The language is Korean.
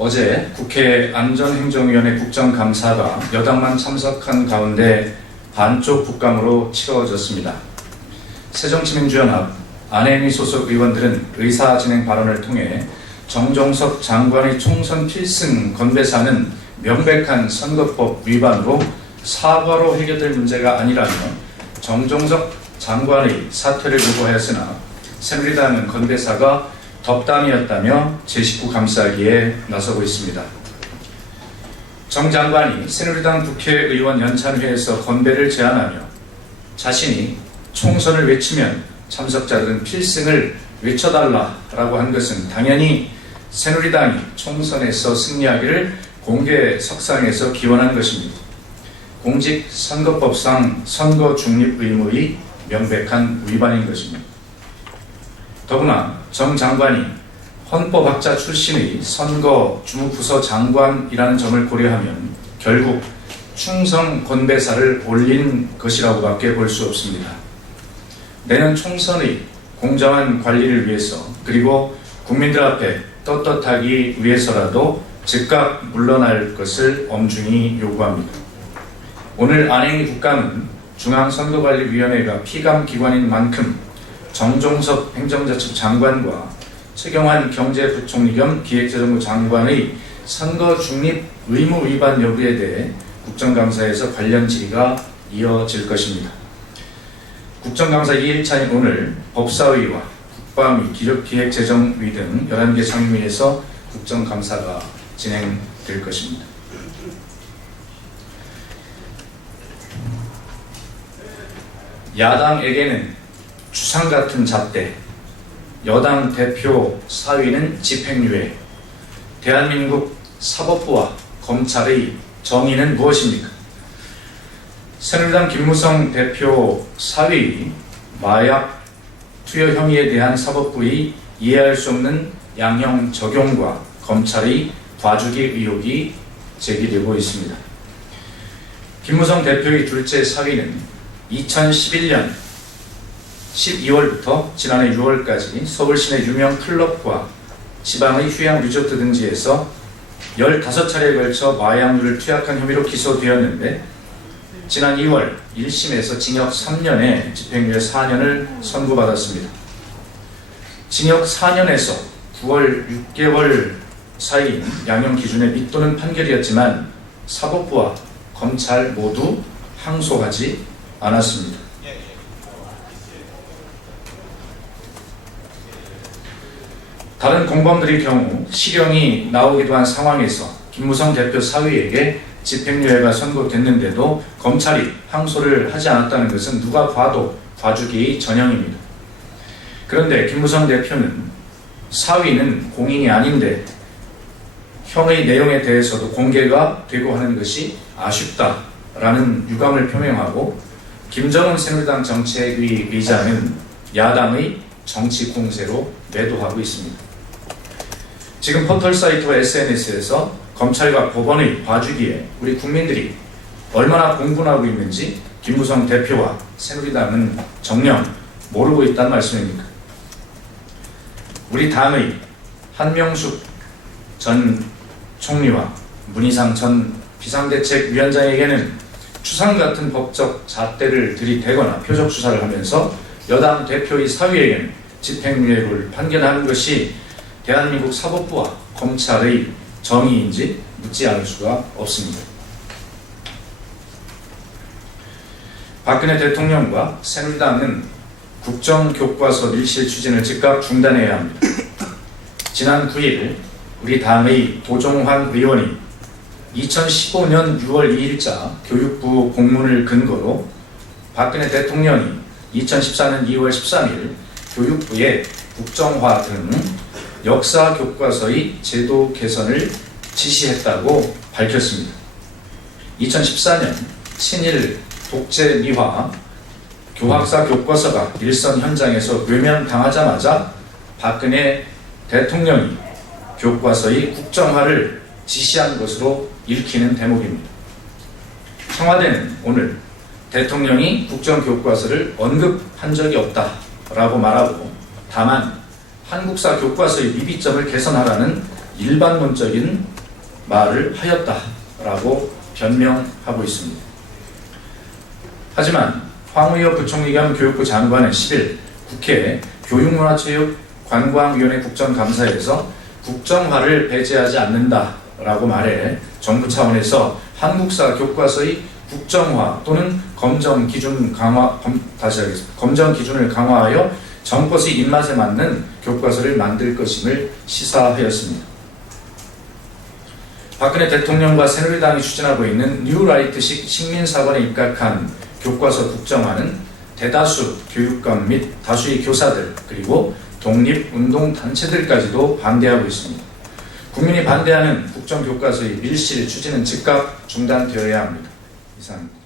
어제 국회 안전행정위원회 국정감사가 여당만 참석한 가운데 반쪽 국감으로 치러졌습니다. 새정치민주연합 안혜미 소속 의원들은 의사진행 발언을 통해 정종석 장관의 총선 필승 건배사는 명백한 선거법 위반으로 사과로 해결될 문제가 아니라며 정종석 장관의 사퇴를 요구하였으나 새누리당은 건배사가 덕담이었다며 제19 감싸기에 나서고 있습니다. 정 장관이 새누리당 국회의원 연찬회에서 건배를 제안하며 자신이 총선을 외치면 참석자들은 필승을 외쳐달라라고 한 것은 당연히 새누리당이 총선에서 승리하기를 공개석상에서 기원한 것입니다. 공직선거법상 선거 중립 의무의 명백한 위반인 것입니다. 더구나 정 장관이 헌법학자 출신의 선거 주무부서 장관이라는 점을 고려하면 결국 충성 건배사를 올린 것이라고밖에 볼 수 없습니다. 내년 총선의 공정한 관리를 위해서 그리고 국민들 앞에 떳떳하기 위해서라도 즉각 물러날 것을 엄중히 요구합니다. 오늘 안행위 국감은 중앙선거관리위원회가 피감기관인 만큼 정종석 행정자치 장관과 최경환 경제부총리 겸 기획재정부 장관의 선거 중립 의무 위반 여부에 대해 국정감사에서 관련 질의가 이어질 것입니다. 국정감사 2일차인 오늘 법사위와 국방위, 기획재정위 등 11개 상임위에서 국정감사가 진행될 것입니다. 야당에게는 추상 같은 잣대, 여당 대표 사위는 집행유예, 대한민국 사법부와 검찰의 정의는 무엇입니까? 새누리당 김무성 대표 사위 마약 투여 혐의에 대한 사법부의 이해할 수 없는 양형 적용과 검찰의 봐주기 의혹이 제기되고 있습니다. 김무성 대표의 둘째 사위는 2011년 12월부터 지난해 6월까지 서울 시내 유명 클럽과 지방의 휴양 리조트 등지에서 15차례에 걸쳐 마약류를 투약한 혐의로 기소되었는데 지난 2월 1심에서 징역 3년에 집행유예 4년을 선고받았습니다. 징역 4년에서 9월 6개월 사이인 양형 기준의 밑도는 판결이었지만 사법부와 검찰 모두 항소하지 않았습니다. 다른 공범들의 경우 실형이 나오기도 한 상황에서 김무성 대표 사위에게 집행유예가 선고됐는데도 검찰이 항소를 하지 않았다는 것은 누가 봐도 봐주기의 전형입니다. 그런데 김무성 대표는 사위는 공인이 아닌데 형의 내용에 대해서도 공개가 되고 하는 것이 아쉽다라는 유감을 표명하고 김정은 새누리당 정책위 의장은 야당의 정치 공세로 매도하고 있습니다. 지금 포털사이트와 SNS에서 검찰과 법원의 봐주기에 우리 국민들이 얼마나 공분하고 있는지 김무성 대표와 새누리당은 정녕 모르고 있다는 말씀입니까? 우리 당의 한명숙 전 총리와 문희상 전 비상대책위원장에게는 추상 같은 법적 잣대를 들이대거나 표적 수사를 하면서 여당 대표의 사위에게는 집행유예를 판결하는 것이 대한민국 사법부와 검찰의 정의인지 묻지 않을 수가 없습니다. 박근혜 대통령과 새누리당은 국정교과서 밀실 추진을 즉각 중단해야 합니다. 지난 9일 우리 당의 도종환 의원이 2015년 6월 2일자 교육부 공문을 근거로 박근혜 대통령이 2014년 2월 13일 교육부에 국정화 등 역사 교과서의 제도 개선을 지시했다고 밝혔습니다. 2014년 친일 독재 미화 교학사 교과서가 일선 현장에서 외면당하자마자 박근혜 대통령이 교과서의 국정화를 지시한 것으로 읽히는 대목입니다. 청와대는 오늘 대통령이 국정교과서를 언급한 적이 없다라고 말하고 다만 한국사 교과서의 미비점을 개선하라는 일반론적인 말을 하였다라고 변명하고 있습니다. 하지만 황의엽 부총리 겸 교육부 장관은 10일 국회 교육문화체육관광위원회 국정감사에서 국정화를 배제하지 않는다라고 말해 정부 차원에서 한국사 교과서의 국정화 또는 검정 기준을 강화하여 정법의 입맛에 맞는 교과서를 만들 것임을 시사하였습니다. 박근혜 대통령과 새누리당이 추진하고 있는 뉴라이트식 식민사관에 입각한 교과서 국정화는 대다수 교육감 및 다수의 교사들 그리고 독립운동단체들까지도 반대하고 있습니다. 국민이 반대하는 국정교과서의 밀실 추진은 즉각 중단되어야 합니다. 이상입니다.